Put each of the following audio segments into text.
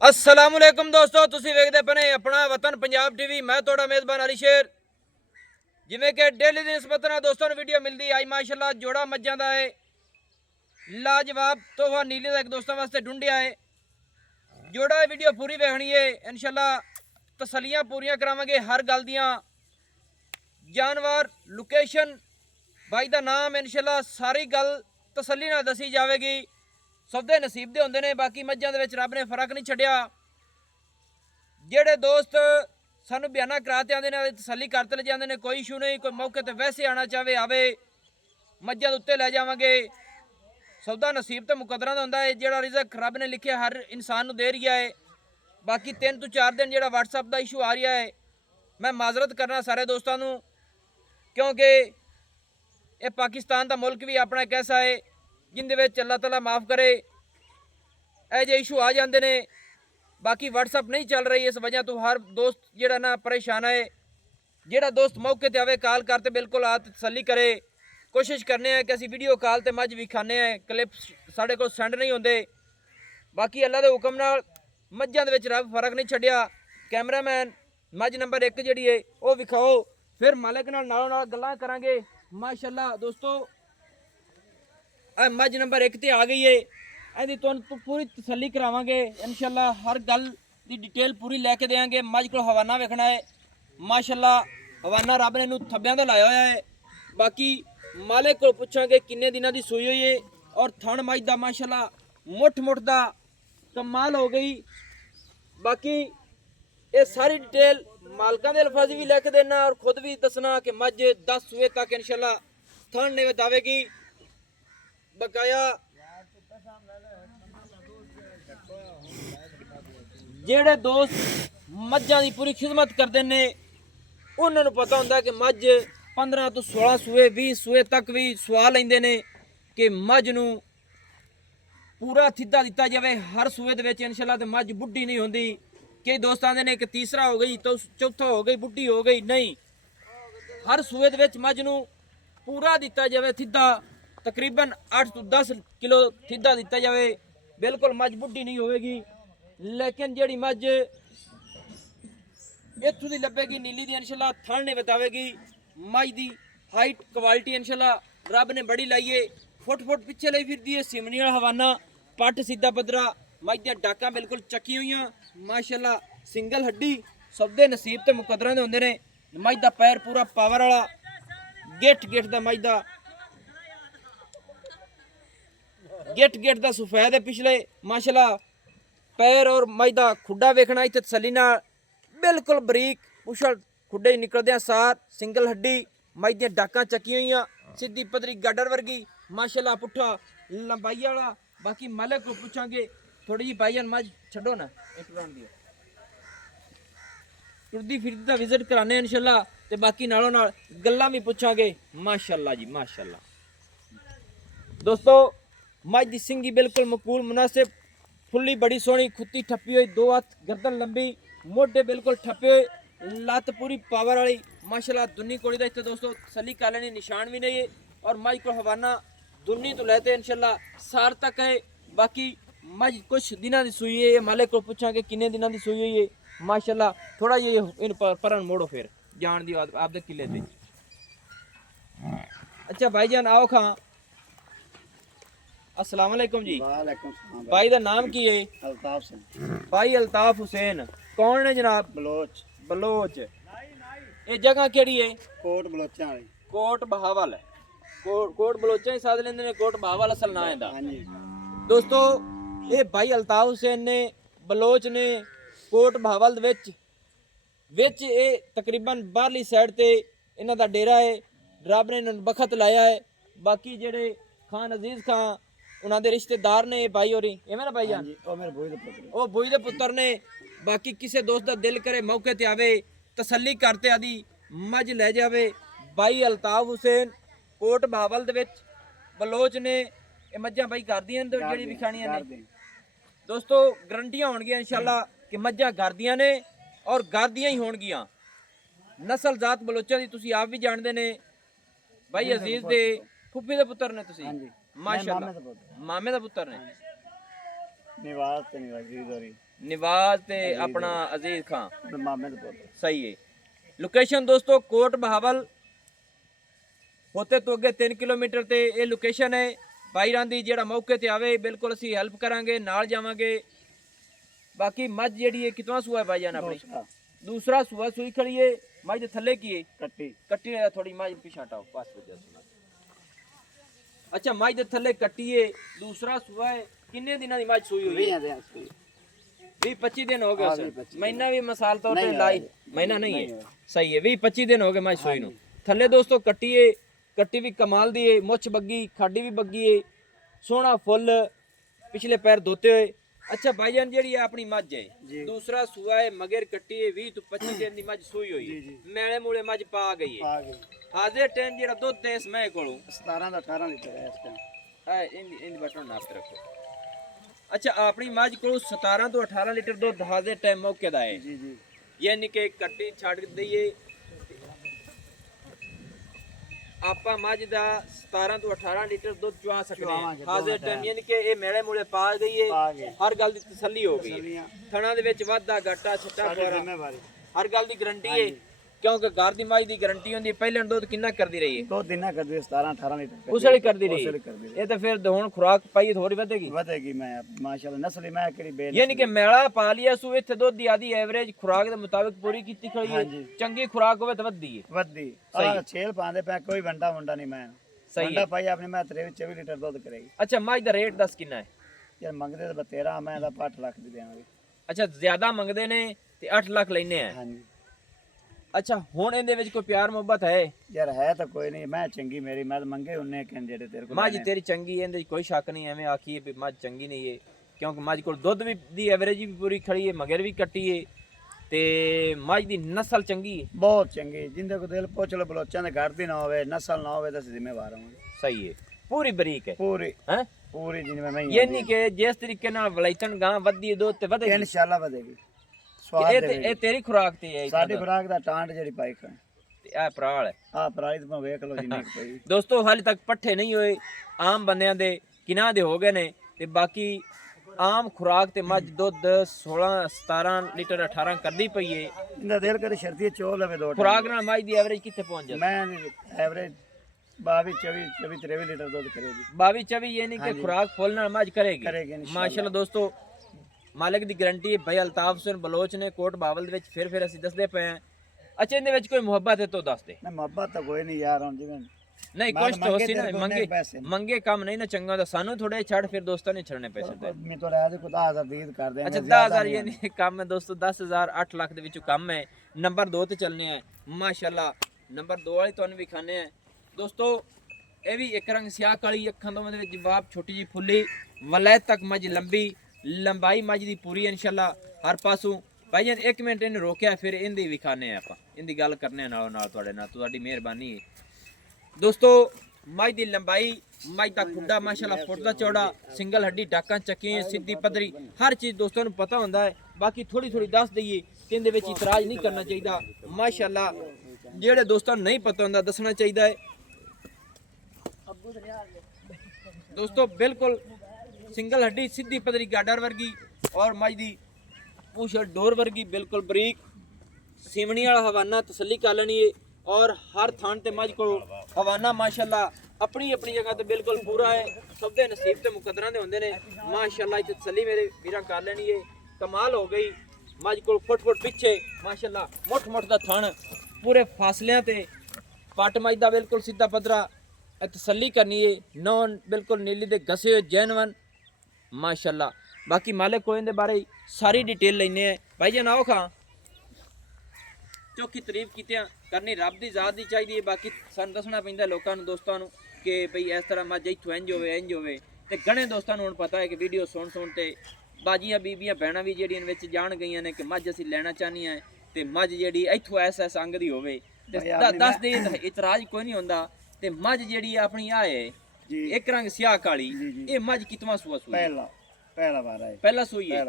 अस्सलामुअलैकुम दोस्तों, तुसी वेखदे पने अपना वतन पंजाब टीवी। मैं थोड़ा मेज़बान अली शेर। जिमें कि डेली दी निस्बत नाल दोस्तों वीडियो मिलती आई माशाल्लाह जोड़ा मज्जां दा है लाजवाब तोहफा नीले दा एक दोस्तों वास्ते ढूंढिया है। जोड़ा वीडियो पूरी वेखनी है इंशाल्लाह, तसलियां पूरियां करावांगे हर गल दियां। जानवर लोकेशन भाई दा नाम इंशाल्लाह सारी गल तसल्ली नाल दसी जाएगी। सौदे नसीब दे होंदे ने, बाकी मज्जां दे विच रब ने फर्क नहीं छड्डिया। जेड़े दोस्त सानू बयाना कराते आंदे ने तसल्ली करते ले जाते हैं, कोई इशू नहीं। कोई मौके ते वैसे आना चाहे आवे, मज्जां दे उत्ते लै जावांगे। सौदा नसीब तो मुकदरा दा हुंदा है, जेड़ा रिज़क रब ने लिखिया हर इंसान नू दे रिहा है। बाकी 3 तो 4 दिन जेड़ा व्हाट्सअप दा इशू आ रहा है, मैं माजरत करना सारे दोस्तों नू, क्योंकि ये पाकिस्तान दा मुल्क भी अपना एक ऐसा है जिंदे विच अल्लाह ताला माफ़ करे ए जे इशू आ जाते हैं। बाकी व्हाट्सअप नहीं चल रही, इस वजह तो हर दोस्त जेड़ा ना परेशान है। जेड़ा दोस्त मौके ते आवे कॉल करते बिल्कुल आ तसल्ली करे। कोशिश करने हैं कि असी वीडियो कॉल ते मज विखाने हैं, क्लिप साढ़े को सेंड नहीं होंदे। बाकी अल्लाह के हुक्म नाल मज्जां दे विच रब फर्क नहीं छड्डिया। कैमरामैन मज नंबर 1 जिहड़ी है वो विखाओ, फिर मालिक नाल नालों नाल गल्लां करांगे। माशाल्लाह दोस्तों मज नंबर 1 ते आ गई है। ਇਹਦੀ ਤੁਹਾਨੂੰ पूरी तसल्ली करावांगे इंशाल्लाह। हर गल की डिटेल पूरी लैके देंगे। मज को हवाना वेखना है माशाल्लाह, हवाना रब ने इनू थब्बियां दा लाया होया है। बाकी मालिक को पुछांगे किन्ने दिनों की सूई हुई है, और थण मज दा माशाल्लाह मुठ मुठ दा कमाल हो गई। बाकी ये सारी डिटेल मालकां दे अल्फाज भी लिख देना और खुद भी दसना कि मज 10 सूए तक इंशाल्लाह थण ने बतावेगी। बकाया जेड़े दोस्त मज्जां की पूरी खिदमत करते हैं उन्होंने पता होंगे कि मज 15 तो 16 सूए 20 सूए तक भी सवा लेंदे ने कि मज नू पूरा थिदा दिता जाए हर सूए दे विच इंशाल्लाह। ते मज बुढ़ी नहीं होंदी। कई दोस्त आंदे ने कि तीसरा हो गई तो चौथा हो गई बुढ़ी हो गई, नहीं। हर सूए दे विच मज नू पूरा दिता जाए थिदा, तकरीबन 8 तो 10 किलो थिदा दिता जाए, बिल्कुल मज बुढ़ी नहीं होगी। लेकिन जेड़ी मज इत्थों दी लभेगी नीली दी इंशाल्लाह थण ने बतावेगी। मज दी हाइट क्वालिटी इंशाल्लाह रब ने बड़ी लाई है। फुट फुट पिछे लाई फिरदी है सिमनी वाला हवाना, पट सीधा पदरा, मज दियां डाकां बिल्कुल चकी हुई माशाल्लाह। सिंगल हड्डी सबदे नसीब ते मुकदरा दे होंदे ने। मज दा पैर पूरा पावर वाला, गिट गिट दा मज दा गिट गिट दा सफेद है पिछले माशाल्लाह पैर, और मज दा खुड्डा वेखना इत्थे तसल्ली नाल बिल्कुल बरीक उछल खुड्डे निकलदे सार सिंगल हड्डी। मज दियां डाकां चकी हुई सीधी पदरी गाडर वर्गी माशाल्लाह, पुट्ठा लंबाई वाला। बाकी मालिक को पूछांगे थोड़ी जी भाईजान मज छड्डो ना एक राउंड दी टुरदी फिरदी दा विजिट कराने इंशाल्लाह। ते बाकी नालों नाल गल्लां भी पूछांगे माशाल्लाह जी माशाल्लाह। दोस्तों मज दी सिंगी बिल्कुल मकूल मुनासिब, फुल्ली बड़ी सोहनी, खुत्ती ठप्पी हुई, 2 हाथ गर्दन लंबी, मोढे बिल्कुल ठप्पे हुए, लत्त पूरी पावर वाली माशाल्लाह। दुन्नी कोड़ी दा इत्थे दोस्तों तसल्ली कर लेनी, निशान भी नहीं है। और मज को हवाना दुन्नी तो लेते इंशाल्लाह सार तक है। बाकी मज कुछ दिनों की सूई है, मालिक को पूछांगे किन्ने दिनों की सूई हुई है माशाल्लाह। थोड़ा ये इन परन मोड़ो फिर जान दी आप दे किले ते। अच्छा भाईजान आओ खां। अस्सलाम वालेकुम जी। वालेकुम सलाम भाई दा नाम की है? अल्ताफ सिंह भाई अल्ताफ हुसैन। कौन ने जनाब? बलोच बलोच। ये जगह केड़ी है? कोट बलोचा वाली। कोट बहावल। कोट बलोचा ही साध लेंदे ने, कोट बहावल असल ना है दा। हाँ जी दोस्तों ये भाई अल्ताफ हुसैन ने बलोच ने कोट बहावल दे विच ये तकरीबन बाहरली साइड ते इन्हां दा डेरा है। रब ने इन्हां बखत लाया है। बाकी जेड़े खान अजीज खान उन्हां दे रिश्तेदार ने भाई होरी, एवें ना भाई जान जी ओ मेरे बोई दे पुत्र वो बुई दे पुत्र ने। बाकी किसी दोस्त का दिल करे मौके ते आवे तसल्ली करते आदि मज ले जावे। भाई अल्ताफ हुसैन कोट बहावल दे विच बलोच ने ये मज्जां भाई घर दियां ने जेड़ी विखाणियां ने। दोस्तों गारंटियां होणगियां इंशाल्लाह कि मज्जां घर दियां ने और घर दियां ही होणगियां। नस्ल जात बलोचां दी तुसीं आप भी जानदे ने। भाई अजीज दे फुफी दे पुत्र ने तुसीं? हाँ जी माशाल्लाह मामे दा पुत्र ने। ਨਿਵਾਸ ਤੇ ਨਿਵਾਜੀ ਦੋਰੀ ਨਿਵਾਜ਼ ਤੇ ਆਪਣਾ ਅਜ਼ੀਜ਼ ਖਾਨ ਤੇ ਮਾਮੇ ਦੇ ਪੁੱਤ ਸਹੀ ਹੈ। ਲੋਕੇਸ਼ਨ ਦੋਸਤੋ ਕੋਟ ਬਹਾਵਲ ਹੋਤੇ ਤੋਂ ਅੱਗੇ 3 ਕਿਲੋਮੀਟਰ ਤੇ ਇਹ ਲੋਕੇਸ਼ਨ ਹੈ। ਭਾਈਰਾਂ ਦੀ ਜਿਹੜਾ ਮੌਕੇ ਤੇ ਆਵੇ ਬਿਲਕੁਲ ਅਸੀਂ ਹੈਲਪ ਕਰਾਂਗੇ, ਨਾਲ ਜਾਵਾਂਗੇ। ਬਾਕੀ ਮੱਝ ਜਿਹੜੀ ਹੈ ਕਿਤਨਾ ਸੂਆ ਹੈ ਭਾਈਜਾਨ ਆਪਣੀ? ਦੂਸਰਾ ਸੂਆ ਸੂਈ ਖੜੀ ਹੈ। ਮੱਝ ਦੇ ਥੱਲੇ ਕੀ ਹੈ? ਕੱਟੀ ਕੱਟੀ ਹੈ। ਥੋੜੀ ਮੱਝ ਪਿਛਾ ਹਟਾਓ ਪਾਸ ਹੋ ਜਾ। ਅੱਛਾ ਮੱਝ ਦੇ ਥੱਲੇ ਕੱਟੀ ਹੈ, ਦੂਸਰਾ ਸੂਆ ਹੈ। ਕਿੰਨੇ ਦਿਨਾਂ ਦੀ ਮੱਝ ਸੂਈ ਹੋਈ ਹੈ? 20-25 ਦਿਨ ਹੋ ਗਏ ਉਸ ਮਹੀਨਾ ਵੀ ਮਿਸਾਲ ਤੌਰ ਤੇ ਲਾਈ ਮਹੀਨਾ ਨਹੀਂ ਹੈ। ਸਹੀ ਹੈ 20-25 ਦਿਨ ਹੋ ਗਏ ਮੱਝ ਸੂਈ ਨੂੰ। ਥੱਲੇ ਦੋਸਤੋ ਕੱਟੀ ਹੈ, ਕੱਟੀ ਵੀ ਕਮਾਲ ਦੀ ਹੈ, ਮੁੱਛ ਬੱਗੀ, ਖਾਡੀ ਵੀ ਬੱਗੀ ਹੈ, ਸੋਹਣਾ ਫੁੱਲ, ਪਿਛਲੇ ਪੈਰ ਧੋਤੇ ਹੋਏ। ਅੱਛਾ ਭਾਈਜਾਨ ਜਿਹੜੀ ਹੈ ਆਪਣੀ ਮੱਝ ਹੈ, ਦੂਸਰਾ ਸੂਆ ਹੈ, ਮਗਰ ਕੱਟੀ ਹੈ, 20 ਤੋਂ 25 ਦਿਨ ਦੀ ਮੱਝ ਸੂਈ ਹੋਈ ਹੈ, ਮੇਲੇ ਮੂਲੇ ਮੱਝ ਪਾ ਗਈ ਹੈ। ਹਾਜ਼ਰ ਟਾਈਮ ਜਿਹੜਾ ਦੁੱਧ ਦੇ ਇਸ ਮੈਂ ਕੋਲੋਂ 17 ਦਾ 18 ਲੀਟਰ ਹੈ ਇਸ ਟਾਈਮ। ਇਹਦੀ ਬਟਨ ਨਾਪ ਰੱਖੋ। ਅੱਛਾ ਆਪਣੀ ਮੱਝ ਕੋਲ 17 ਤੋਂ 18 ਲੀਟਰ ਦੁੱਧ ਹਾਜ਼ਰ ਟਾਈਮ ਮੌਕੇ ਦਾ ਹੈ। ਜੀ ਜੀ ਯਾਨੀ ਕਿ ਕੱਟੀ ਛੱਡ ਦਈਏ ਆਪਾਂ ਮੱਝ ਦਾ 17 ਤੋਂ 18 ਲੀਟਰ ਦੁੱਧ ਚੁਆ ਸਕਦੇ ਹਾਂ ਹਾਜ਼ਰ ਟਾਈਮ। ਯਾਨੀ ਕਿ ਇਹ ਮੇਲੇ ਮੂਲੇ ਪਾ ਗਈ ਹੈ, ਹਰ ਗੱਲ ਦੀ ਤਸੱਲੀ ਹੋ ਗਈ ਹੈ। ਥਣਾ ਦੇ ਵਿੱਚ ਵਾਧਾ ਘਾਟਾ ਛੱਟਾ ਖੋਰਾ ਹਰ ਗੱਲ ਦੀ ਗਾਰੰਟੀ ਹੈ, ਕਿਉਂਕਿ ਘਰ ਦੀ ਮੱਝ ਦੀ ਗਾਰੰਟੀ ਹੁੰਦੀ ਹੈ। ਪਹਿਲਾਂ ਦੁੱਧ ਕਿੰਨਾ ਕਰਦੀ ਰਹੀ ਹੈ? ਦੋ ਦਿਨਾਂ ਕਰਦੀ 17-18 ਲੀਟਰ ਉਸ ਵੇਲੇ ਕਰਦੀ ਰਹੀ। ਇਹ ਤਾਂ ਫਿਰ ਹੁਣ ਖੁਰਾਕ ਪਾਈ ਥੋੜੀ ਵਧੇਗੀ ਮੈਂ ਮਾਸ਼ਾਅੱਲਾ ਨਸਲੀ ਮੈਂ ਕਿਹੜੀ ਬੇਲ ਯਾਨੀ ਕਿ ਮੇਲਾ ਪਾ ਲਿਆ ਸੂ ਇੱਥੇ ਦੁੱਧ ਦੀ ਆਦੀ ਐਵਰੇਜ ਖੁਰਾਕ ਦੇ ਮੁਤਾਬਿਕ ਪੂਰੀ ਕੀਤੀ ਖੜੀ ਹੈ। ਚੰਗੀ ਖੁਰਾਕ ਹੋਵੇ ਤਾਂ ਵੱਧਦੀ ਹੈ। ਵੱਧਦੀ ਆ ਛੇਲ ਪਾਉਂਦੇ ਪੈ ਕੋਈ ਵੰਡਾ ਮੁੰਡਾ ਨਹੀਂ ਮੈਂ ਸਹੀ ਵੰਡਾ ਪਾਈ ਆਪਣੀ ਮੈਂ 23-24 ਲੀਟਰ ਦੁੱਧ ਕਰੇਗੀ। ਅੱਛਾ ਮੱਝ ਦਾ ਰੇਟ ਦੱਸ ਕਿੰਨਾ ਹੈ? ਯਾਰ ਮੰਗਦੇ ਤਾਂ 13 ਮੈਂ ਦਾ 8 ਲੱਖ ਦੀ ਦੇਵਾਂਗੇ। ਅੱਛਾ ਜ਼ਿਆਦਾ ਮੰਗਦੇ ਨੇ ਤੇ 8 ਲੱਖ ਲੈਨੇ ਆ। ਹਾਂਜੀ ਅੱਛਾ ਹੁਣ ਇਹਦੇ ਵਿੱਚ ਕੋਈ ਪਿਆਰ ਮੁਹੱਬਤ ਹੈ? ਯਾਰ ਹੈ ਤਾਂ ਕੋਈ ਨਹੀਂ, ਮੈਂ ਚੰਗੀ ਮੇਰੀ ਮੈਂ ਮੰਗੇ ਉਹਨੇ ਕਿ ਜਿਹੜੇ ਤੇਰੇ ਕੋਲ ਮੱਝ ਤੇਰੀ ਚੰਗੀ ਹੈ, ਇਹਦੇ ਵਿੱਚ ਕੋਈ ਸ਼ੱਕ ਨਹੀਂ। ਐਵੇਂ ਆਖੀਏ ਵੀ ਮੱਝ ਚੰਗੀ ਨਹੀਂ ਹੈ, ਕਿਉਂਕਿ ਮੱਝ ਕੋਲ ਦੁੱਧ ਵੀ ਦੀ ਐਵਰੇਜ ਵੀ ਪੂਰੀ ਖੜੀ ਹੈ, ਮਗਰ ਵੀ ਕੱਟੀ ਹੈ ਤੇ ਮੱਝ ਦੀ ਨਸਲ ਚੰਗੀ ਹੈ, ਬਹੁਤ ਚੰਗੀ। ਜਿੰਦੇ ਕੋ ਦਿਲ ਪੁੱਛ ਲੋ ਬਲੋਚਾਂ ਦੇ ਘਰ ਦੀ ਨਾ ਹੋਵੇ, ਨਸਲ ਨਾ ਹੋਵੇ ਤਾਂ ਅਸੀਂ ਜ਼ਿੰਮੇਵਾਰ ਹਾਂ। ਸਹੀ ਹੈ ਪੂਰੀ ਬਰੀਕ ਹੈ ਪੂਰੀ ਹੈ ਪੂਰੀ ਜਿਵੇਂ ਮੈਂ ਯਾਨੀ ਕਿ ਜਿਸ ਤਰੀਕੇ ਨਾਲ ਵਲਾਇਤਨ ਗਾਂ ਵੱਧਦੀ ਹੈ ਦੁੱਧ ਤੇ ਵਧੇਗੀ ਇਨਸ਼ਾਅੱਲਾ ਵਧੇਗੀ। ਇਹ ਤੇਰੀ ਖੁਰਾਕ ਤੇ ਹੈ। ਸਾਡੀ ਖੁਰਾਕ ਦਾ ਟਾਂਟ ਜਿਹੜੀ ਪਾਈ ਖਾਂ ਤੇ ਇਹ ਪ੍ਰਾਲ ਹੈ। ਆ ਪ੍ਰਾਈਜ਼ ਮੈਂ ਵੇਖ ਲਓ ਜਿੰਨੀ ਪਈ। ਦੋਸਤੋ ਹਾਲੇ ਤੱਕ ਪੱਠੇ ਨਹੀਂ ਹੋਏ, ਆਮ ਬੰਦਿਆਂ ਦੇ ਕਿਨਾਂ ਦੇ ਹੋ ਗਏ ਨੇ ਤੇ ਬਾਕੀ ਆਮ ਖੁਰਾਕ ਤੇ ਮੱਝ ਦੁੱਧ 16-17 ਲੀਟਰ 18 ਕਰਦੀ ਪਈ ਏ। ਇਹਦਾ ਦਿਲ ਕਰੇ ਸ਼ਰਤੀ ਚੋਲ ਲਵੇ ਦੋ ਖੁਰਾਕ ਨਾਲ ਮੱਝ ਦੀ ਐਵਰੇਜ ਕਿੱਥੇ ਪਹੁੰਚ ਜਾਂਦੀ? ਮੈਂ ਐਵਰੇਜ 22-23 ਲੀਟਰ ਦੁੱਧ ਕਰੇਗੀ। 22-24 ਯਾਨੀ ਕਿ ਖੁਰਾਕ ਫੁੱਲ ਨਾਲ ਮੱਝ ਕਰੇਗੀ ਮਾਸ਼ਾਅੱਲਾ। ਦੋਸਤੋ ਮਾਲਕ ਦੀ ਗਾਰੰਟੀ ਹੈ। ਭਾਈ ਅਲਤਾਫ ਹੁਸੈਨ ਬਲੋਚ ਨੇ ਕੋਟ ਬਾਵਲ ਦੇ ਵਿੱਚ ਫਿਰ ਅਸੀਂ ਦੱਸਦੇ ਪਏ ਆ। ਅੱਛਾ ਇਹਦੇ ਵਿੱਚ ਕੋਈ ਮੁਹੱਬਤ ਹੈ ਤਾਂ ਦੱਸ ਦੇ। ਨਾ ਮੁਹੱਬਤ ਤਾਂ ਕੋਈ ਨਹੀਂ ਯਾਰ, ਹੁਣ ਜਿਵੇਂ ਨਹੀਂ ਕੁਛ ਤਾਂ ਹੋਸੀ ਨਾ ਮੰਗੇ ਕੰਮ ਨਹੀਂ ਨਾ ਚੰਗਾ ਤਾਂ ਸਾਨੂੰ ਥੋੜੇ ਛੱਡ ਫਿਰ ਦੋਸਤਾਂ ਨੇ ਛੱਡਣੇ ਪੈਸੇ ਤੇ ਮੈਂ ਤਾਂ ਰਾਜ ਕੋ 10000 ਦੀਦ ਕਰ ਦੇ। ਅੱਛਾ 10000 ਇਹ ਨਹੀਂ ਕੰਮ ਹੈ ਦੋਸਤੋ, 10000 8 ਲੱਖ ਦੇ ਵਿੱਚੋਂ ਕੰਮ ਹੈ। ਨੰਬਰ 2 ਤੇ ਚੱਲਨੇ ਆ ਮਾਸ਼ਾਅੱਲਾ। ਨੰਬਰ 2 ਵਾਲੀ ਤੁਹਾਨੂੰ ਵਿਖਾਣੇ ਆ ਦੋਸਤੋ। ਇਹ ਵੀ ਇੱਕ ਰੰਗ ਸਿਆਹ ਕਾਲੀ ਅੱਖਾਂ ਦੋਵਾਂ ਦੇ ਵਿੱਚ ਜਵਾਬ ਛੋਟੀ ਜੀ ਫੁੱਲੀ ਵਲੈਤ ਤੱਕ ਮੱਝ ਲੰਬਾਈ ਮੱਝ ਦੀ ਪੂਰੀ ਇਨਸ਼ਾਅੱਲਾ ਹਰ ਪਾਸੋਂ। ਭਾਈ ਜਾਨ 1 ਮਿੰਟ ਇਹਨੂੰ ਰੋਕਿਆ ਫਿਰ ਇਹਦੀ ਵਿਖਾਣੇ ਆਪਾਂ, ਇਹਦੀ ਗੱਲ ਕਰਨੇ ਨਾਲੋਂ ਨਾਲ ਤੁਹਾਡੇ ਨਾਲ, ਤੁਹਾਡੀ ਮਿਹਰਬਾਨੀ ਹੈ ਦੋਸਤੋ। ਮੱਝ ਦੀ ਲੰਬਾਈ, ਮੱਝ ਦਾ ਖੁੱਡਾ ਮਾਸ਼ਾਅੱਲਾ ਫੁੱਟ ਦਾ ਚੌੜਾ, ਸਿੰਗਲ ਹੱਡੀ ਡਾਕਾਂ ਚੱਕੀਆਂ ਸਿੱਧੀ ਪੱਧਰੀ ਹਰ ਚੀਜ਼ ਦੋਸਤਾਂ ਨੂੰ ਪਤਾ ਹੁੰਦਾ ਹੈ। ਬਾਕੀ ਥੋੜੀ ਦੱਸ ਦਈਏ ਕਿ ਇਹਦੇ ਵਿੱਚ ਇਤਰਾਜ਼ ਨਹੀਂ ਕਰਨਾ ਚਾਹੀਦਾ ਮਾਸ਼ਾਅੱਲਾ। ਜਿਹੜੇ ਦੋਸਤਾਂ ਨੂੰ ਨਹੀਂ ਪਤਾ ਹੁੰਦਾ ਦੱਸਣਾ ਚਾਹੀਦਾ ਹੈ ਦੋਸਤੋ। ਬਿਲਕੁਲ ਸਿੰਗਲ ਹੱਡੀ ਸਿੱਧੀ ਪਦਰੀ ਗਾਡਰ वर्गी और मज दी पूछ डोर वर्गी बिल्कुल बरीक सीवनी वाला हवाना तसली कर लेनी है। और हर थान ते मज को हवाना माशाअल्लाह अपनी अपनी जगह ते बिल्कुल पूरा है। सब दे नसीब ते मुकद्दरां दे हुंदे ने माशाअल्लाह। इत्थे तसली मेरे वीरां कर लेनी है, कमाल हो गई। मज को फुट पिछे माशाअल्लाह मुठ दा थान पूरे फासलियां ते पट मज दा बिल्कुल सीधा पदरा तसली करनी है। नॉन बिल्कुल नीली दे घसे हुए जैनवन माशाअल्लाह। बाकी मालिक को इनके बारे सारी डिटेल लेने हैं भाई जान। आओ खां चौखी तारीफ की करनी रब की जात की चाहिए। बाकी सन दसना पैंदा लोगों को दोस्तों कि भाई इस तरह मज इत्थों इंज होवे ते घणे दोस्तों को पता है कि वीडियो सुन ते बाजियां बीबियां भैणां भी जिहड़ियां विच जान गईयां ने कि मज असीं लेना चाहनियां ते मज जिहड़ी इत्थों ऐस अंग दी होवे ते दस दे इतराज कोई नहीं हुंदा। ते मज जिहड़ी अपनी आ है एक रंग स्याह काली, ये मज कितवा सुआ सुई? पहला बार है, पहला सुई है।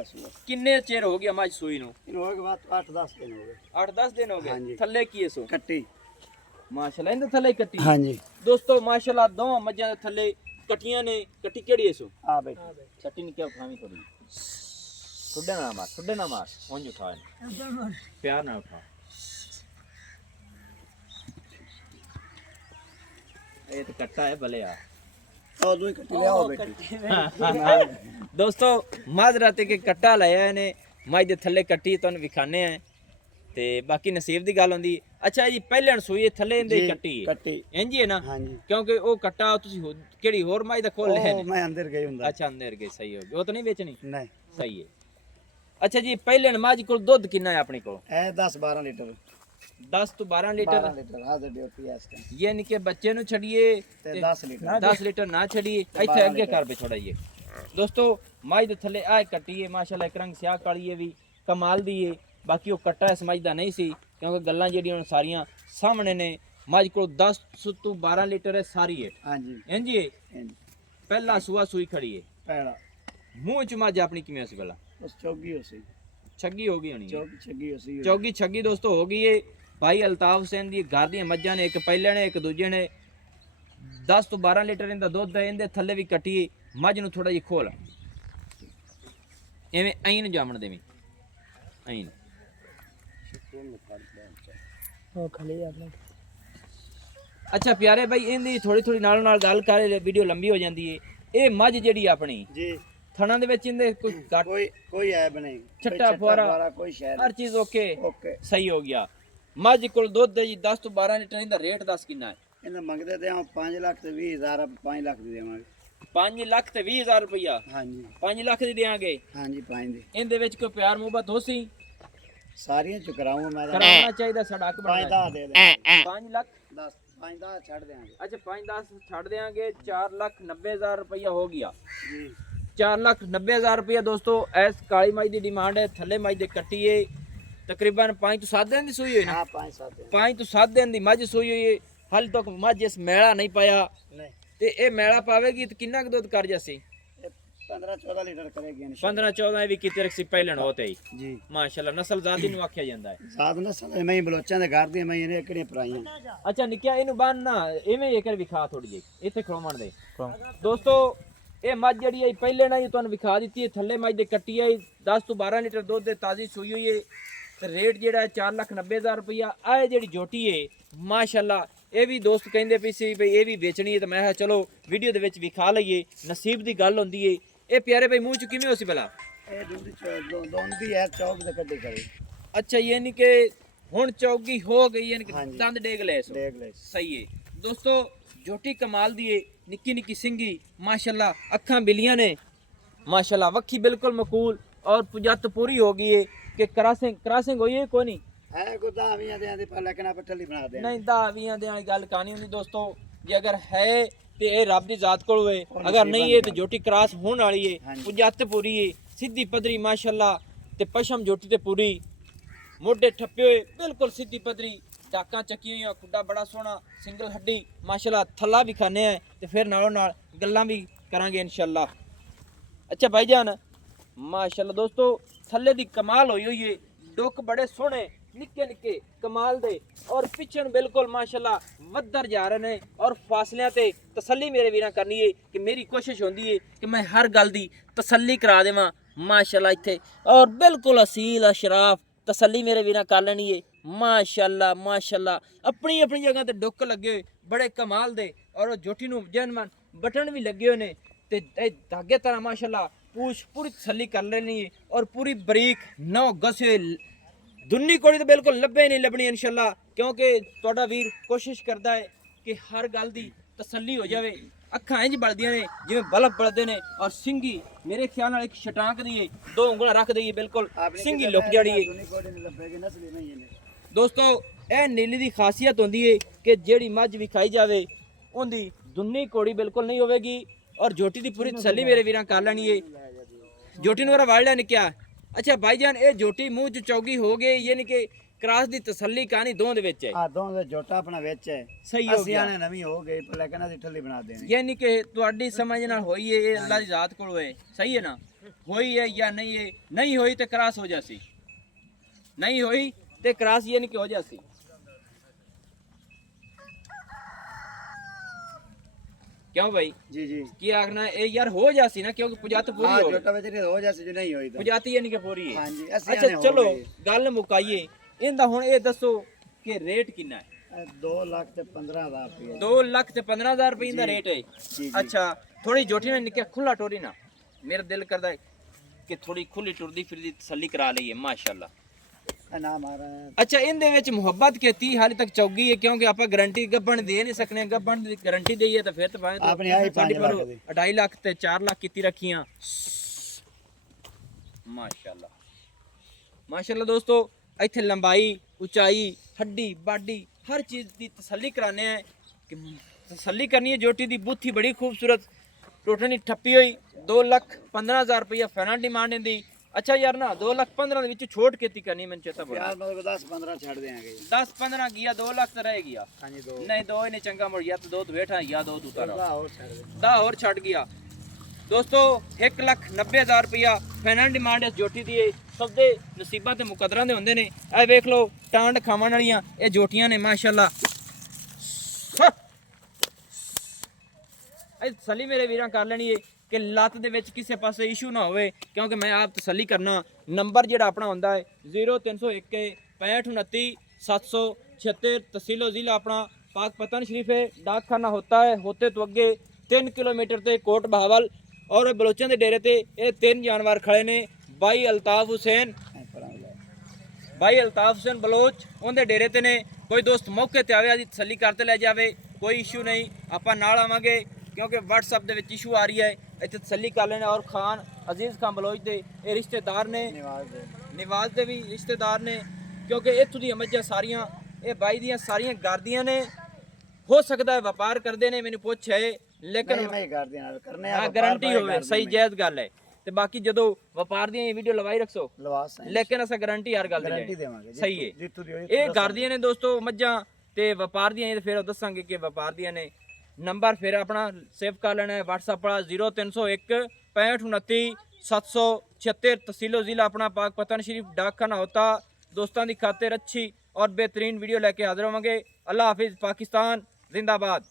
किन्ने चेर हो गया मज सुई नु? इन हो गए बात 8-10 दिन हो गए। 8-10 दिन हो गए। हाँ थल्ले की है सो कट्टी माशाल्लाह, इंदे थल्ले कट्टी। हां जी दोस्तों माशाल्लाह दो मज्जां दे थल्ले कटियां ने कटी केड़ी है सो आ बेटी छट्टी ने क्या उठावी थोड़ी ठुड्डे ना मार उंज उठा प्यार ना उठा ये तो कट्टा है भले यार ओ दूई कट्टी ले आओ बेटी दोस्तों माजराते के कट्टा लाया इन्हें मज दे थल्ले कट्टी तुहानू विखाने हैं ते बाकी नसीब दी गल होंदी अच्छा जी पहले सूई थल्ले इंदे कट्टी है कट्टी इंज ही है ना हां जी क्योंकि वो कट्टा तुसी केड़ी होर मज दा खोल ले मैं अंदर गई हुंदा अच्छा अंदर गए सही हो गया वो तो नहीं बेचनी नहीं सही है अच्छा जी पहले नमाज को दुध कितना है अपने को ए 10-12 लीटर 10 तो 12 लीटर 12 लीटर हां ड्यूटी है इसका ये नहीं के बच्चे नु छड़िए ते 10 लीटर 10 लीटर ना छड़िए इथे आगे कर पे छोड़ाइए दोस्तों मज दे थल्ले आ कट्टी है माशाल्लाह एक रंग स्याह काली है भी कमाल दी है बाकी वो कट्टा समझदा नहीं सी क्योंकि गल्लां जेडियां सारियां सामने ने मज को 10 तो 12 लीटर है सारी है हां जी इंज ही पहला सुआ सुई खड़ी है पहला मुंह च मज अपनी किवें सी भला उस चौगी होसी छगी हो गई होनी है चौगी होसी चौगी छगी दोस्तों हो गई है भाई अल्ताफ हुसैन दी घर दी मज्जां ने एक पहले ने एक दूजे ने 10 तो 12 लीटर इंदा दुध है इंदे थल्ले भी कटी मज नु थोड़ा जी खोल एवें ऐन जामण देवी ऐन अच्छा प्यारे भाई इंदी थोड़ी थोड़ी नाल नाल गल कर वीडियो लंबी हो जाती है ये मज जेड़ी अपनी जी थणा दे विच इंदे कोई घट कोई ऐब नहीं छट्टा फुआरा कोई शहर हर चीज ओके ओके सही हो गया मज कोल दुध जी 10 तो 12 लीटर इंदा रेट 10 कितना है ਇਹਨਾਂ ਮੰਗਦੇ ਤੇ ਆ 5 ਲੱਖ ਤੇ 20000 5 ਲੱਖ ਦੀ ਦੇਵਾਂਗੇ 5 ਲੱਖ ਤੇ 20000 ਰੁਪਇਆ ਹਾਂਜੀ 5 ਲੱਖ ਦੀ ਦੇਾਂਗੇ ਹਾਂਜੀ 5 ਦੀ ਇਹਦੇ ਵਿੱਚ ਕੋਈ ਪਿਆਰ ਮੁਹੱਬਤ ਹੋਸੀ ਸਾਰੀਆਂ ਚੁਕਰਾਵਾਂ ਮੈਂ ਕਰਾਉਣਾ ਚਾਹੀਦਾ ਸਾਡਾ ਹੱਕ 5 ਬਣਦਾ ਦਾ ਦੇ ਦੇ 5 ਲੱਖ 10 5 ਦਾ ਛੱਡ ਦੇਾਂਗੇ ਅੱਛਾ 5-10 ਛੱਡ ਦੇਾਂਗੇ 4,90,000 ਰੁਪਇਆ ਹੋ ਗਿਆ ਜੀ 4,90,000 ਰੁਪਇਆ ਦੋਸਤੋ ਇਸ ਕਾਲੀ ਮਾਈ ਦੀ ਡਿਮਾਂਡ ਹੈ ਥੱਲੇ ਮਾਈ ਦੇ ਕੱਟੀਏ ਤਕਰੀਬਨ 5 ਤੋਂ 7 ਦਿਨ ਦੀ ਸੂਈ ਹੋਈ ਨਾ ਹਾਂ 5-7 ਦੇ 5 ਤੋਂ 7 ਦਿਨ ਦੀ ਮੱਝ ਸੂਈ ਹੋਈ ਹੈ ਹਾਲੇ ਤੱਕ ਮੱਝ ਇਸ ਮੈਲਾ ਨਹੀਂ ਪਾਇਆ ਨਹੀਂ ਤੇ ਇਹ ਮੈਲਾ ਪਾਵੇਗੀ ਤੇ ਕਿੰਨਾ ਕੁ ਦੁੱਧ ਕਰ ਜਾਸੀ 15-14 ਲੀਟਰ ਕਰੇਗੀ 15-14 ਵੀ ਕਿਤੇ ਰਖਸੀ ਪਹਿਲਣ ਹੋਤੇ ਹੀ ਜੀ ਮਾਸ਼ਾਅੱਲਾ ਨਸਲ ਜ਼ਾਦੀ ਨੂੰ ਆਖਿਆ ਜਾਂਦਾ ਹੈ ਸਾਧ ਨਸਲ ਮੈਂ ਬਲੋਚਾਂ ਦੇ ਘਰ ਦੀਆਂ ਮੈਂ ਇਹਨੇ ਕਿਹੜੀਆਂ ਪਰਾਈਆਂ ਅੱਛਾ ਨਿੱਕਿਆ ਇਹਨੂੰ ਬੰਨ ਨਾ ਇਵੇਂ ਇਹ ਕਰ ਵਿਖਾ ਥੋੜੀ ਜਿਹੀ ਇੱਥੇ ਖਲੋਮਣ ਦੇ ਦੋਸਤੋ ਇਹ ਮੱਝ ਜਿਹੜੀ ਹੈ ਪਹਿਲੇ ਨਾਲ ਹੀ ਤੁਹਾਨੂੰ ਵਿਖਾ ਦਿੱਤੀ ਹੈ ਥੱਲੇ ਮੱਝ ਦੇ ਕੱਟੀ ਹੈ 10 ਤੋਂ 12 ਲੀਟਰ ਦੁੱਧ ਦੇ ਤਾਜ਼ੀ ਸੂਈ ਹੋਈ ਹੈ ਤੇ ਰੇਟ ਜਿਹੜਾ 4,90,000 ਰੁਪਇਆ ਆ ਜਿਹੜੀ ਝੋਟੀ ਹੈ ਮਾਸ਼ਾਅੱਲਾ ਇਹ ਵੀ ਦੋਸਤ ਕਹਿੰਦੇ ਪਈ ਸੀ ਬਈ ਇਹ ਵੀ ਵੇਚਣੀ ਹੈ ਤੇ ਮੈਂ ਕਿਹਾ ਚਲੋ ਵੀਡੀਓ ਦੇ ਵਿੱਚ ਵਿਖਾ ਲਈਏ ਨਸੀਬ ਦੀ ਗੱਲ ਹੁੰਦੀ ਹੈ ਇਹ ਪਿਆਰੇ ਭਾਈ ਮੂੰਹ ਚ ਕਿਵੇਂ ਹੋ ਸੀ ਭਲਾ ਇਹ ਦੁੱਧ ਦੋਂਦੀ ਹੈ ਚੌਕ ਦੇ ਕੱਢੀ ਕਰੇ ਅੱਛਾ ਯਾਨੀ ਕਿ ਹੁਣ ਚੌਗੀ ਹੋ ਗਈ ਯਾਨੀ ਕਿ ਹਾਂਜੀ। ਦੰਦ ਡੇਗ ਲੈ ਸੋ ਦੇਖ ਲੈ ਸਹੀ ਹੈ ਦੋਸਤੋ ਝੋਟੀ ਕਮਾਲ ਦੀ ਹੈ ਨਿੱਕੀ ਨਿੱਕੀ ਸਿੰਗੀ ਮਾਸ਼ਾਅੱਲਾ ਅੱਖਾਂ ਬਿਲੀਆਂ ਨੇ ਮਾਸ਼ਾਅੱਲਾ ਵੱਖੀ ਬਿਲਕੁਲ ਮਕੂਲ ਔਰ ਪੁਜੱਤ ਪੂਰੀ ਹੋ ਗਈ ਹੈ ਕਿ ਕ੍ਰਾਸਿੰਗ ਹੋਈ ਹੈ ਕੋਈ ਨਹੀਂ ਹੈ ਗੁੱਦਾ ਵੀਆਂ ਦੇ ਆਂਦੇ ਪਰ ਲੇਕਿਨ ਆਪਾਂ ਟੱਲੀ ਬਣਾ ਦੇ ਨਹੀਂ ਦਾਵੀਆਂ ਦੇ ਵਾਲੀ ਗੱਲ ਕਹਾਣੀ ਹੁੰਦੀ ਦੋਸਤੋ ਜੇ ਅਗਰ ਹੈ ਤੇ ਇਹ ਰੱਬ ਦੀ ਜ਼ਾਤ ਕੋਲ ਹੋਵੇ ਅਗਰ ਨਹੀਂ ਹੈ ਤੇ ਝੋਟੀ ਕ੍ਰਾਸ ਹੋਣ ਵਾਲੀ ਹੈ ਪੁਜੱਤ ਪੂਰੀ ਹੈ ਸਿੱਧੀ ਪਦਰੀ ਮਾਸ਼ਾਅੱਲਾ ਤੇ ਪਸ਼ਮ ਝੋਟੀ ਤੇ ਪੂਰੀ ਮੋਢੇ ਠੱਪੇ ਹੋਏ ਬਿਲਕੁਲ ਸਿੱਧੀ ਪਦਰੀ ਡਾਕਾਂ ਚੱਕੀਆਂ ਹੋਈਆਂ ਖੁੱਡਾ ਬੜਾ ਸੋਹਣਾ ਸਿੰਗਲ ਹੱਡੀ ਮਾਸ਼ਾਅੱਲਾ ਥੱਲਾ ਵੀ ਖਾਣੇ ਆ ਤੇ ਫਿਰ ਨਾਲੋਂ ਨਾਲ ਗੱਲਾਂ ਵੀ ਕਰਾਂਗੇ ਇਨਸ਼ਾਅੱਲਾ ਅੱਛਾ ਭਾਈਜਾਨ ਮਾਸ਼ਾਅੱਲਾ ਦੋਸਤੋ ਥੱਲੇ ਦੀ ਕਮਾਲ ਹੋਈ ਹੋਈ ਹੈ ਡੁੱਕ ਬੜੇ ਸੋਹਣੇ ਨਿੱਕੇ ਨਿੱਕੇ ਕਮਾਲ ਦੇ ਔਰ ਪਿੱਛੇ ਨੂੰ ਬਿਲਕੁਲ ਮਾਸ਼ਾਅੱਲਾ ਵੱਧਰ ਜਾ ਰਹੇ ਨੇ ਔਰ ਫਾਸਲਿਆਂ ਤੇ ਤਸੱਲੀ ਮੇਰੇ ਵੀਰਾਂ ਕਰਨੀ ਹੈ ਕਿ ਮੇਰੀ ਕੋਸ਼ਿਸ਼ ਹੁੰਦੀ ਹੈ ਕਿ ਮੈਂ ਹਰ ਗੱਲ ਦੀ ਤਸੱਲੀ ਕਰਾ ਦੇਵਾਂ ਮਾਸ਼ਾਅੱਲਾ ਇੱਥੇ ਔਰ ਬਿਲਕੁਲ ਅਸੀਲ ਅਸ਼ਰਾਫ ਤਸੱਲੀ ਮੇਰੇ ਵੀਰਾਂ ਕਰ ਲੈਣੀ ਹੈ ਮਾਸ਼ਾਅੱਲਾ ਮਾਸ਼ਾਅੱਲਾ ਆਪਣੀ ਆਪਣੀ ਜਗ੍ਹਾ ਤੇ ਡੁੱਕ ਲੱਗੇ ਹੋਏ ਬੜੇ ਕਮਾਲ ਦੇ ਔਰ ਜੋਠੀ ਨੂੰ ਜਨਮਨ ਬਟਨ ਵੀ ਲੱਗੇ ਹੋਏ ਨੇ ਤੇ ਇਹ ਧਾਗੇ ਤਰ੍ਹਾਂ ਮਾਸ਼ਾਅੱਲਾ ਪੂਛ ਪੂਰੀ ਤਸੱਲੀ ਕਰ ਲੈਣੀ ਹੈ ਔਰ ਪੂਰੀ ਬਰੀਕ ਨੌ ਗਸੇ ਦੁੰਨੀ ਕੋੜੀ ਤਾਂ ਬਿਲਕੁਲ ਲੱਭੇ ਨਹੀਂ ਲੱਭਣੀ ਇਨਸ਼ਾਅੱਲਾ ਕਿਉਂਕਿ ਤੁਹਾਡਾ ਵੀਰ ਕੋਸ਼ਿਸ਼ ਕਰਦਾ ਹੈ ਕਿ ਹਰ ਗੱਲ ਦੀ ਤਸੱਲੀ ਹੋ ਜਾਵੇ ਅੱਖਾਂ ਇੰਜ ਬਲਦੀਆਂ ਨੇ ਜਿਵੇਂ ਬਲਬ ਬਲਦੇ ਨੇ ਔਰ ਸਿੰਗੀ ਮੇਰੇ ਖਿਆਲ ਨਾਲ ਇੱਕ ਛਟਾਂਕ ਦੀ ਹੈ ਦੋ ਉਂਗਲਾਂ ਰੱਖ ਦਈਏ ਬਿਲਕੁਲ ਸਿੰਗੀ ਲੁਕ ਜਾੜੀ ਹੈ ਦੋਸਤੋ ਇਹ ਨੀਲੀ ਦੀ ਖਾਸੀਅਤ ਹੁੰਦੀ ਹੈ ਕਿ ਜਿਹੜੀ ਮੱਝ ਵਿਖਾਈ ਜਾਵੇ ਉਹਦੀ ਦੁੰਨੀ ਕੋੜੀ ਬਿਲਕੁਲ ਨਹੀਂ ਹੋਵੇਗੀ ਔਰ ਝੋਟੀ ਦੀ ਪੂਰੀ ਤਸੱਲੀ ਮੇਰੇ ਵੀਰਾਂ ਕਰ ਲੈਣੀ ਹੈ ਝੋਟੀ ਨੂੰ ਵੜ ਲਿਆ ਨਿਕਿਆ ਅੱਛਾ ਭਾਈਜਾਨ ਇਹ ਝੋਟੀ ਮੂੰਹ ਚ ਚੌਗੀ ਹੋ ਗਈ ਯਾਨੀ ਕਿ ਕ੍ਰਾਸ ਦੀ ਤਸੱਲੀ ਕਹਾਣੀ ਦੋਵਾਂ ਦੇ ਵਿੱਚ ਹੈ ਆ ਦੋਵਾਂ ਦਾ ਝੋਟਾ ਆਪਣਾ ਵਿੱਚ ਹੈ ਸਹੀ ਹੋ ਗਿਆ ਅਸੀਂ ਨਵੀਂ ਹੋ ਗਈ ਪਰ ਲੇਕਿਨ ਅਸੀਂ ਠੱਲੀ ਬਣਾ ਦੇਣੀ ਯਾਨੀ ਕਿ ਤੁਹਾਡੀ ਸਮਝ ਨਾਲ ਹੋਈ ਹੈ ਇਹ ਅੱਲਾ ਦੀ ਜ਼ਾਤ ਕੋਲ ਹੋਏ ਸਹੀ ਹੈ ਨਾ ਹੋਈ ਹੈ ਜਾਂ ਨਹੀਂ ਹੈ ਨਹੀਂ ਹੋਈ ਤੇ ਕ੍ਰਾਸ ਹੋ ਜਾਸੀ ਨਹੀਂ ਹੋਈ ਤੇ ਕ੍ਰਾਸ ਯਾਨੀ ਕਿ ਹੋ ਜਾਸੀ क्यों भाई जी जी की आखना ए यार हो जासी ना क्योंकि पुजात पूरी हाँ हो जोटा ਵਿੱਚ ਹੋ ਜਾਸੀ ਜੋ ਨਹੀਂ ਹੋਈ ਤਾਂ पुजाती यानी कि पूरी है ਹਾਂਜੀ ਅਸੀਂ अच्छा चलो गल मुकाइए इंदा हुन ए दसो कि रेट कितना है 2 ਲੱਖ ਤੇ 15000 ਰੁਪਏ 2 ਲੱਖ ਤੇ 15000 रुपए इंदा रेट है जी। अच्छा थोड़ी जोटी ने निके खुला टोरी ना मेरा दिल करदा है कि थोड़ी खुली टुरदी फिरदी तसल्ली करा लईए माशाल्लाह ਨਾ ਮਾਰਾ ਅੱਛਾ ਇਹਦੇ ਵਿੱਚ ਮੁਹੱਬਤ ਕੀਤੀ ਹਾਲੇ ਤੱਕ ਚੌਗੀ ਹੈ ਕਿਉਂਕਿ ਆਪਾਂ ਗਾਰੰਟੀ ਗੱਬਣ ਦੇ ਨਹੀਂ ਸਕਨੇ ਗੱਬਣ ਦੀ ਗਾਰੰਟੀ ਦਈਏ ਤਾਂ ਫਿਰ ਤਾਂ ਭਾਵੇਂ ਆਪਣੀ ਆਈ 5 ਲੱਖ ਦੀ 2.5 ਲੱਖ ਤੇ 4 ਲੱਖ ਕੀਤੀ ਰੱਖੀਆਂ ਮਾਸ਼ਾਅੱਲਾ ਮਾਸ਼ਾਅੱਲਾ ਦੋਸਤੋ ਇੱਥੇ ਲੰਬਾਈ ਉਚਾਈ ਹੱਡੀ ਬਾਡੀ ਹਰ ਚੀਜ਼ ਦੀ ਤਸੱਲੀ ਕਰਾਣੇ ਹੈ ਕਿ ਤਸੱਲੀ ਕਰਨੀ ਹੈ ਜੋਟੀ ਦੀ ਬੁੱਥੀ ਬੜੀ ਖੂਬਸੂਰਤ ਟੋਟਲੀ ਠੱਪੀ ਹੋਈ 2,15,000 ਰੁਪਇਆ ਫਾਈਨਲ ਡਿਮਾਂਡ ਇਹਦੀ अच्छा यार ना 2,15,000 ਦੇ ਵਿੱਚ ਛੋਟ ਕੀਤੀ ਕਰਨੀ ਮੈਨੂੰ ਚੇਤਾ ਭੁੱਲ ਯਾਰ ਮਤਲਬ 10 15 ਛੱਡ ਦੇਾਂਗੇ 10 15 ਗਿਆ 2 ਲੱਖ ਤਾਂ ਰਹਿ ਗਿਆ ਹਾਂਜੀ ਦੋ ਨਹੀਂ ਦੋ ਇਹਨੇ ਚੰਗਾ ਮੁੜ ਗਿਆ ਤੇ ਦੋ ਤੂੰ ਬੈਠਾ ਜਾਂ ਦੋ ਤੂੰ ਤਾਰਾ ਹੋਰ ਛੱਡ ਦੇ 10 ਹੋਰ ਛੱਡ ਗਿਆ ਦੋਸਤੋ 1,90,000 ਰੁਪਇਆ ਫਾਈਨਲ ਡਿਮਾਂਡ ਇਸ ਜੋਟੀ ਦੀ ਸਭ ਦੇ ਨਸੀਬਾਂ ਤੇ ਮੁਕੱਦਰਾਂ ਦੇ ਹੁੰਦੇ ਨੇ ਇਹ ਵੇਖ ਲਓ ਟਾਂਡ ਖਾਵਣ ਵਾਲੀਆਂ ਇਹ ਜੋਟੀਆਂ ਨੇ ਮਾਸ਼ਾਅੱਲਾ ਇਹ ਤਸੱਲੀ ਮੇਰੇ ਵੀਰਾਂ ਕਰ ਲੈਣੀ ਏ ਕਿ ਲੱਤ ਦੇ ਵਿੱਚ ਕਿਸੇ ਪਾਸੇ ਇਸ਼ੂ ਨਾ ਹੋਵੇ ਕਿਉਂਕਿ ਮੈਂ ਆਪ ਤਸੱਲੀ ਕਰਨਾ ਨੰਬਰ ਜਿਹੜਾ ਆਪਣਾ ਹੁੰਦਾ ਹੈ 0301 6529 776 तहसील ज़िला अपना पाक पतन शरीफ है डाकखाना होता है होते तो अगे 3 किलोमीटर ते कोट बहावल और बलोचन के डेरे ते ये 3 जानवर खड़े ने भाई अल्ताफ हुसैन बलोच उनके डेरे ते ने कोई दोस्त मौके ते आवे आदि तसल्ली करते ले जावे कोई इशू नहीं आपां नाल आवांगे क्योंकि WhatsApp दे विच इशू आ रही है इत्थे तसल्ली कर लेना और खान अजीज खान बलोच दे ये रिश्तेदार ने निवाज दे भी रिश्तेदार ने क्योंकि इत्थों दी मੱਝਾਂ सारियां ये बाई दियां सारियां गारदियां ने हो सकता है व्यापार करते ने मैंने पुछ है लेकिन ਨਹੀਂ ਕਰਦੇ ਨਾਲ ਕਰਨੇ हाँ गारंटी होवे सही जायज़ गल है ते बाकी जदों व्यापार दी वीडियो लवाई रखसो ਲਵਾਸ लेकिन असा गारंटी हर गल ਗਾਰੰਟੀ दी ਦੇਵਾਂਗੇ सही है ਜਿੱਤੂ ਦੀ ਹੋਈ ਇਹ ਕਰਦੀਆਂ ਨੇ ਦੋਸਤੋ ਮੱਝਾਂ ਤੇ ਵਪਾਰ ਦੀਆਂ ਇਹ ਫਿਰ ਦੱਸਾਂਗੇ ਕਿ ਵਪਾਰ ਦੀਆਂ ਨੇ ਨੰਬਰ ਫਿਰ ਆਪਣਾ ਸੇਵ ਕਰ ਲੈਣਾ ਹੈ WhatsApp ਵਾਲਾ 0301 6529 776 तहसीलो ज़िला अपना पाक पतन शरीफ डाकखाना होता दोस्तों की खातिर अच्छी और बेहतरीन वीडियो लेके हाजिर होंगे अल्लाह हाफिज़ पाकिस्तान जिंदाबाद।